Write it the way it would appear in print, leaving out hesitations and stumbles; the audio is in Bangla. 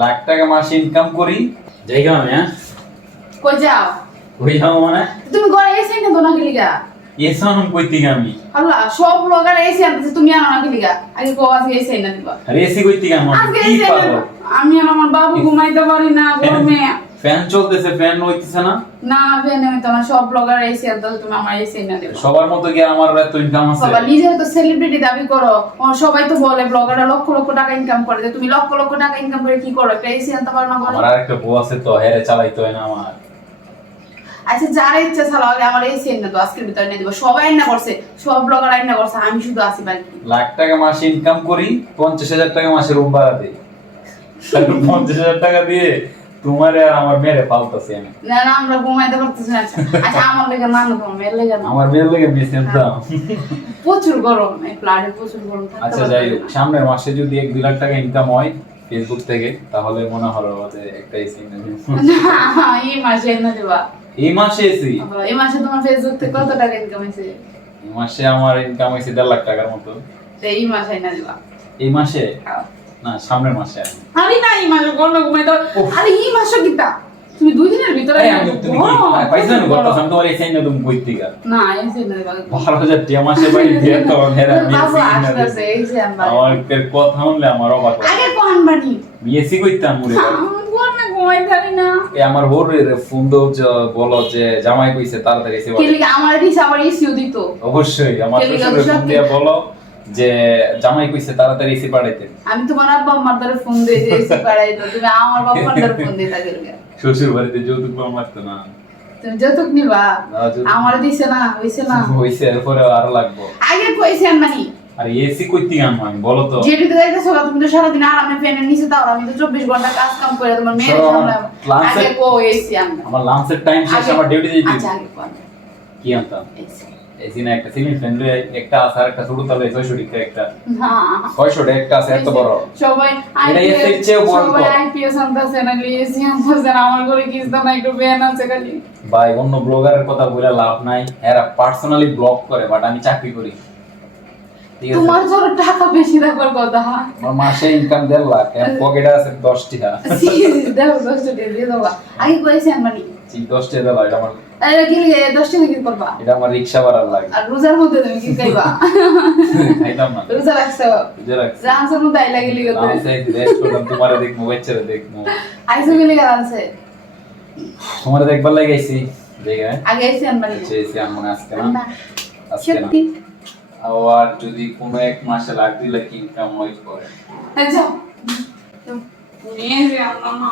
লাখ টাকা মাসে ইনকাম করি জায়গা আমি কই যাও কই যাও মানে তুমি ঘরে এসে না দোনা গলিগা এসে আমি কইতে আমি আল্লাহ সব ব্লগার এসে আনতেছে তুমি আনো না গলিগা আগে কো আজকে এসে না দিবা আরে এসে কইতে আমি আজকে কি এসে পাগল আমি আর আমার বাবু ঘুমাইতে পারি না গরমে ফ্যান চলতেছে ফ্যান হইতেছে না না ফ্যান আমি তো না সব ব্লগার এসে আনতেছে তুমি আমার এসে না দিবা সবার মতো কি আমার এত ইনকাম আছে বাবা নিজের তো সেলিব্রিটি দাবি করো সবাই তো বলে ব্লগাররা লক্ষ লক্ষ টাকা ইনকাম করে তুমি লক্ষ লক্ষ টাকা ইনকাম করে কি করো একটা এসে আনতে পারো না বলো আমার আরেকটা বউ আছে তো হেরে চালাইতে হয় না আমার আচ্ছা যার ইচ্ছা চালাও আমার এই সেন না তো আজকের ভিতরে নিয়ে দিব সবাই না করছে সব ব্লগার আইনা করছে আমি শুধু আসি বাকি লাখ টাকা মাসে ইনকাম করি 50,000 টাকা মাসে রুম ভাড়া দেই 50,000 টাকা দিয়ে তোমার আর আমার মেরে পালতাছি আমি না না আমরা ঘুমাইতে পারতেছি না আচ্ছা আমার লেগে না না তোমার মেয়ের লেগে না আমার মেয়ের লেগে মিশন দাও প্রচুর গরম এই প্লাটে প্রচুর গরম থাকতে আচ্ছা যাই হোক সামনের মাসে যদি 1-2 লাখ টাকা ইনকাম হয় ফেসবুক থেকে তাহলে মনে হলো যে একটা এসি এই মাসে না দিবা এই মাসে এসি এই মাসে তোমার ফেসবুক থেকে কত টাকা ইনকাম হয়েছে এই মাসে আমার ইনকাম হয়েছে 1.5 লাখ টাকার মতো এই মাসে না দিবা এই মাসে না সামনের মাসে আরে না এই মাসে গরমে ঘুমাইতে আরে এই মাসে কিটা তুমি 2 দিনের ভিতরে তুমি কি পয়সা নি করতে আমি তোমার এসে না তুমি কইতে গা না এসে না দিবা 12,000 টাকা মাসে বাইরে দিয়ে তো হেরা বাবু আসতেছে এই যে আমরা আমার কথা শুনলে আমার অবাক লাগে আগে কোন বানি বিএসসি কইতাম মুরে গরমে ঘুমাইতে পারি না এই আমার হোরের ফোন দাও বলো যে জামাই কইছে তাড়াতাড়ি এসে কি লিখে আমার দিস আবার ইসিও দিত অবশ্যই আমার শ্বশুরের ফোন দিয়ে বলো যে জামাই কইছে তাড়াতাড়ি এসে পাঠাইতে আমি তোমার আব্বা আমার দ্বারা ফোন দিয়ে যে এসে পাঠাই দাও তুমি আমার বাবার দ্বারা ফোন দিয়ে থাকি শ্বশুর বাড়িতে যৌতুক পাওয়া মারতো না তুমি যৌতুক নিবা আমার দিছে না হইছে না হইছে এরপরে আরো লাগবো আগে কইছে আমি আর এসি কইতে আনবো আমি বলো তো যেটিতে যাইতেছো তুমি তো সারাদিন আরামে ফ্যানের নিচে তাও আমি তো 24 ঘন্টা কাজ কাম করে তোমার মেয়ে সামলাম আগে কো এসি আমি আমার লাঞ্চের টাইম শেষ আমার ডিউটি যেতে আচ্ছা আগে কোন কি আনতাম এসি না একটা সিলিং ফ্যান একটা আছে আর একটা ছোট তলে 600 টাকা একটা না 600 টাকা একটা আছে এত বড় সবাই এটা এর চেয়েও বড় সবাই আইপিএস আনতাছে না লিএসি আনতাছে না আমার ঘরে কিস্তা না একটু ফ্যান আছে খালি ভাই অন্য ব্লগারের কথা বলে লাভ নাই এরা পার্সোনালি ব্লগ করে বাট আমি চাকরি করি ঠিক আছে তোমার জন্য টাকা বেশি রাখার কথা আমার মাসে ইনকাম 1.5 লাখ এর পকেটে আছে 10 টাকা দাও 10 টাকা দিয়ে দাও আগে কইছেন মানে ঠিক 10 টাকা দাও এটা আমার আরে কি লাগে 10 টাকা কি করবা এটা আমার রিকশা ভাড়া লাগে আর রোজার মধ্যে তুমি কি খাইবা খাইতাম না রোজা রাখছো বুঝে রাখছি রান্সার মধ্যে আইলা গেলি গো আমি চাই রেস্ট করলাম তোমারে দেখবো বাচ্চারে দেখবো আইসো গেলি রান্সে তোমারে দেখবার লাগে আইছি জায়গায় আগে আইছেন মানে চেয়েছি আমি আজকে না আজকে না সত্যি আর যদি কোনো এক মাসে লাখ 2 লাখ ইনকাম হয় করে যাও নিয়ে যাও না